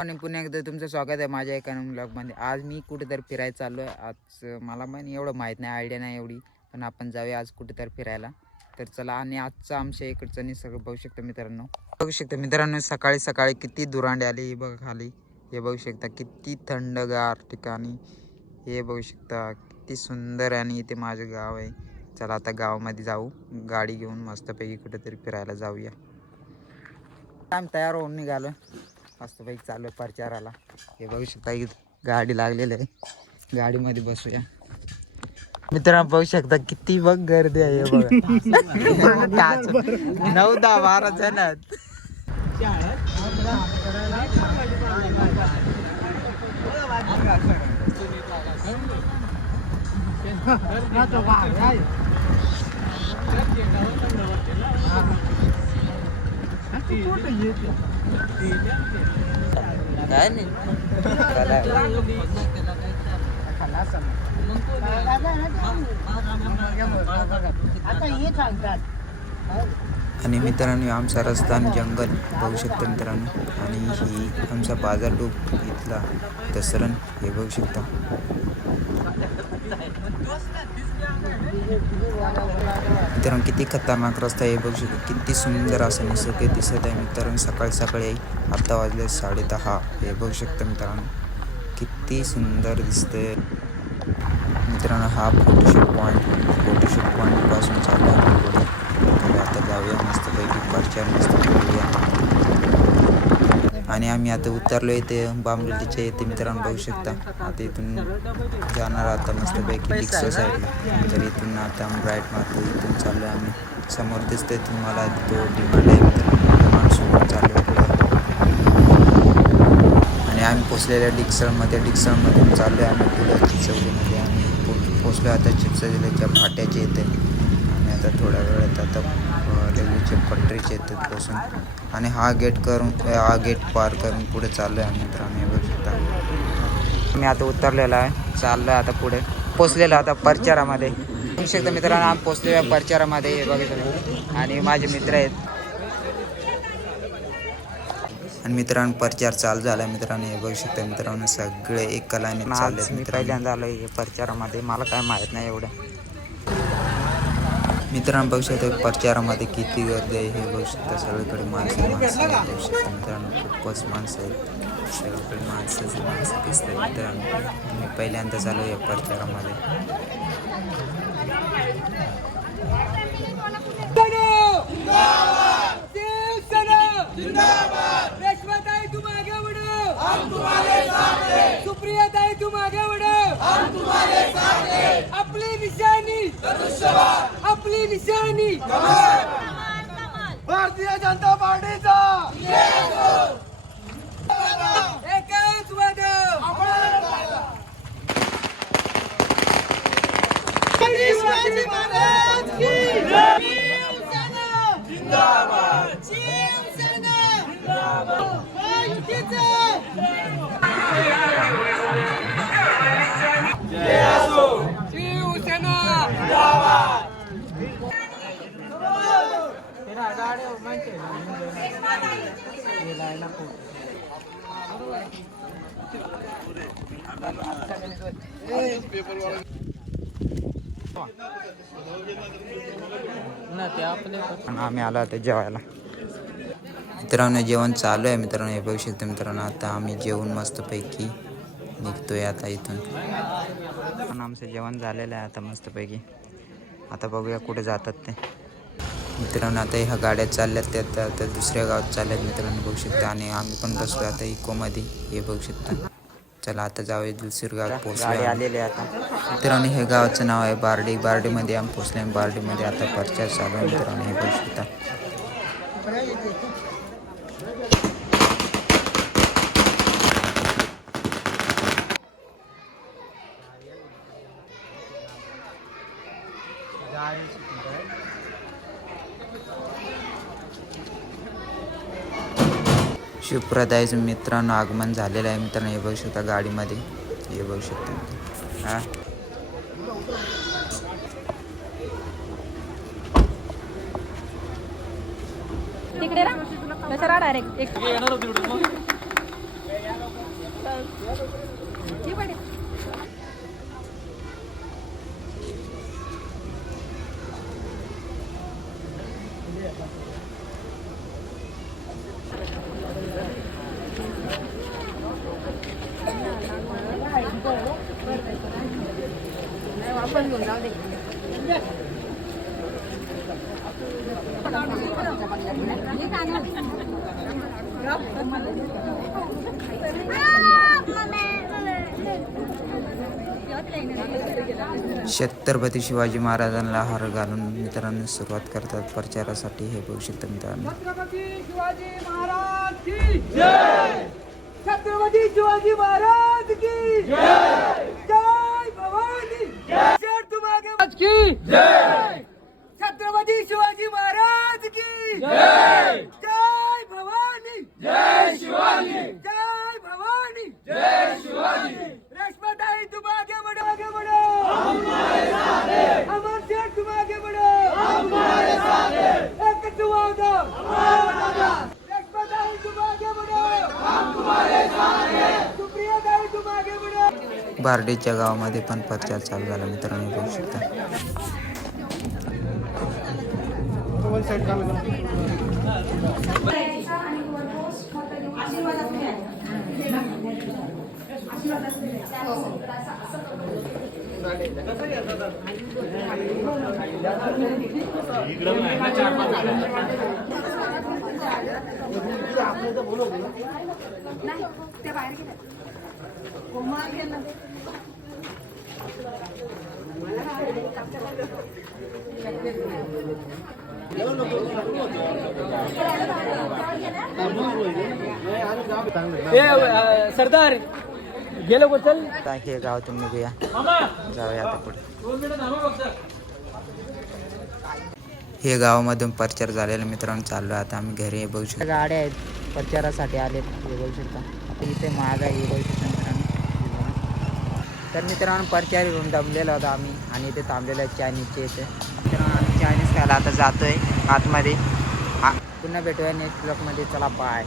आणि पुन्हा एकदा तुमचं स्वागत आहे माझ्या एका ब्लॉगमध्ये. आज मी कुठेतरी फिरायला चाललो आहे. आज मला पण एवढं माहीत नाही, आयडिया नाही एवढी, पण आपण जाऊया आज कुठेतरी फिरायला. तर चला. आणि आजचं आमच्या इकडचं निसर्ग बघू शकता मित्रांनो. सकाळी सकाळी किती दुरांडे आले हे बघा खाली. हे बघू शकता किती थंडगार ठिकाणी. हे बघू शकता किती सुंदर आणि इथे माझं गाव आहे. चला आता गावामध्ये जाऊ, गाडी घेऊन मस्तपैकी कुठेतरी फिरायला जाऊया. आम्ही तयार होऊन निघालो, मस्तपैकी चालू आहे प्रचाराला. हे बघू शकता गाडी लागलेली आहे, गाडीमध्ये बसूया. मित्रांनो बघू शकता किती बघ गर्दी आहे. हे बघा 9-10-12 जण आहेत. काय नाही आणि मित्रांनो आमचा रस्ता आणि जंगल बघू शकता मित्रांनो. आणि ही आमचा बाजार टोक इथला दसरण हे बघू शकता. मित्रांनो किती खतरनाक रस्ता आहे बघू शकता. किती सुंदर असं निसर्ग दिसत आहे मित्रांनो. सकाळी सकाळी आता वाजले 10:30. हे बघू शकता मित्रांनो किती सुंदर दिसतंय मित्रांनो. हा फोटोशूट पॉईंट पासून चालू आहे पुढे. तर आता जाऊया मस्तपैकी प्रचार मस्त करूया. आणि आम्ही आता उतरलो इथे बांबलेलीच्या इथे मित्रांनो बघू शकता. आता इथून जाणार आता मस्तपैकी डिक्सो साईडला. तर इथून आता राईट मारतो, इथून चाललो आम्ही. समोर दिसतोय तुम्हाला तो डिमांड आहे मित्रांनो, सोबत चाललो पुढे. आणि आम्ही पोचलेल्या डिक्सळमधून चाललो आहे आम्ही पुढे चिंचवलीमध्ये. आम्ही पोचलो आता चिंचवलीच्या फाट्याचे येते. आणि आता थोड्या वेळात आता रेल्वेचे पटरीचे येतात पोचून. आणि हा गेट पार करून पुढे चाललो आहे मित्रांनो. हे बघू शकता मी आता उतरलेला आहे, चाललो आहे आता पुढे. पोचलेलो आता प्रचारामध्ये बघू शकता मित्रांनो. आम्ही पोचलेलो आहे प्रचारामध्ये. हे बघू शकता आणि माझे मित्र आहेत. आणि मित्रांनो प्रचार चालू झाला मित्रांनो. हे बघू शकता मित्रांनो सगळे एक कलाने चालले. मी पहिल्यांदा आलो हे प्रचारामध्ये, मला काय माहीत नाही एवढं. मित्रांनो बघू शकता प्रचारामध्ये किती गर्दी आहे. हे बघू शकता सगळीकडे माणसं बघू शकता मित्रांनो. खूपच माणसं आहेत, सगळीकडे माणसं दिसतात मित्रांनो. मी पहिल्यांदा चालू आहे प्रचारामध्ये. सुप्रियाताई तुम आगे बढ़ो, हम तुम्हारे साथ हैं. अपनी निशानी आपली निशानी भारतीय जनता पार्टीचा एकच वादा. शिवाजी महाराज की शिवसेना जिंदाबाद, शिवसेना जिंदाबाद. शिवसेना जिंदाबाद. आम्ही आलो आता जेवायला. मित्रांनो जेवण चालू आहे मित्रांनो. हे बघू शकता मित्रांनो आता आम्ही जेवण मस्तपैकी निघतोय आता इथून. पण आमचं जेवण झालेलं आहे आता मस्तपैकी. आता बघूया कुठे जातात ते मित्रांनो. आता ह्या गाड्या चालल्यात त्या आता दुसऱ्या गावात चालल्यात मित्रांनो बघू शकता. आणि आम्ही पण बसलो आता इकोमध्ये. हे बघू शकता. चला आता जाऊया दुसऱ्या गावात पोचले आलेले आता मित्रांनो. हे गावाचं नाव आहे बार्डी. बार्डीमध्ये आम्ही पोचले. बार्डीमध्ये आता प्रचार चालू आहे मित्रांनो. हे बघू शकता. शिवप्रदायचं मित्रांनो आगमन झालेलं आहे मित्रांनो. हे बघू शकता गाडीमध्ये. हे बघू शकता. हां तिकडे ना डायरेक्ट छत्रपती शिवाजी महाराजांना हार घालून मित्रांनो सुरुवात करतात प्रचारासाठी. हे बघू शकता मित्रांनो. छत्रपती शिवाजी महाराज की जय. छत्रपती शिवाजी महाराज की जय. जय भवानी. जय तुम्हारे की जय. छत्रपती शिवाजी महाराज की जय. जय भवानी. जय शिवाजी. जय भवानी. जय शिवाजी. रेशमाताई तुम आगे बढ़ो, आगे बढ़ो. हमारे साथ है. अमर सेठ तुम आगे बढ़ो. हमारे साथ है. एक दुआ दो. रेशमाताई तुम आगे बढ़ो. हम तुम्हारे साथ है. सुप्रिया ताई तुम आगे बढ़ो. बारडेच्या गावामध्ये पण प्रचार चालू झाला मित्रांनो. बघू शकता. सरदार गेलो चल. आता हे गाव तुम्ही बघूया. जाऊया आता पुढे. हे गावामधून प्रचार झालेला मित्रांनो चाललो. आता आम्ही घरी बघू शकतो. गाड्या आहेत प्रचारासाठी आले. हे बघू शकता. आता इथे महाग आहे. हे बघू शकता मित्रांनो. तर मित्रांनो प्रचार घेऊन जमलेलो होता आम्ही आणि इथे थांबलेलो आहे चायनीजचे इथे. मित्रांनो आम्ही चायनीज खायला आता जातोय आतमध्ये. पुन्हा भेटूया नेक्स्ट ब्लॉगमध्ये. चला बाय.